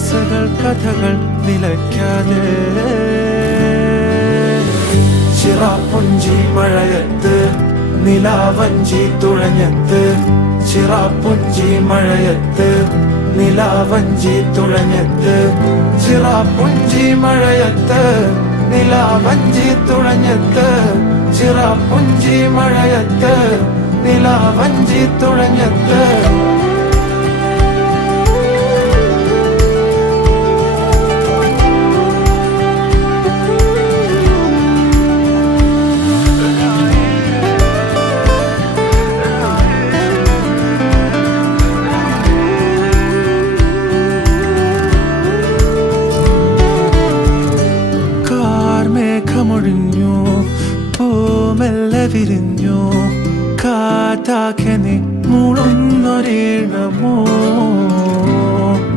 കിസ്സകൾ കഥകൾ നിലയ്ക്കാതെ ചിറാപ്പുഞ്ചി മഴയത്ത് നിലാവഞ്ചി തുഴഞ്ഞത്ത് ചിറാപ്പുഞ്ചി മഴയത്ത് നിലാവഞ്ചി തുഴഞ്ഞത്ത് ചിറാപ്പുഞ്ചി മഴയത്ത് നിലാവഞ്ചി തുഴഞ്ഞത്ത് ചിറാപ്പുഞ്ചി മഴയത്ത് നിലാവഞ്ചി തുഴഞ്ഞത്ത് മേഘമൊഴിഞ്ഞു പൂമെല്ലെ വിരിഞ്ഞു